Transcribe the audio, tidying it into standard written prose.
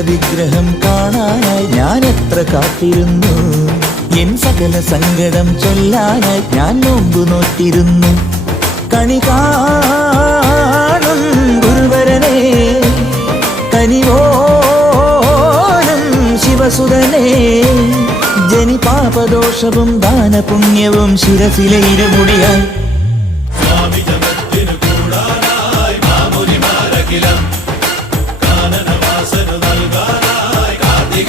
വിഗ്രഹം കാണാനായി ഞാൻ എത്ര കാത്തിരുന്നു. എൻ സകല സങ്കടം ചൊല്ലാനായി ഞാൻ നോമ്പു നോറ്റിരുന്നു. കണി കാണും ഗുരുവരനെ, കനിവോനും ശിവസുതനെ, ജനി പാപദോഷവും ദാനപുണ്യവും ശിരസിലെ ഇരുമുടിയായി കാനനവാസനു നൽകാനായി കാർത്തിക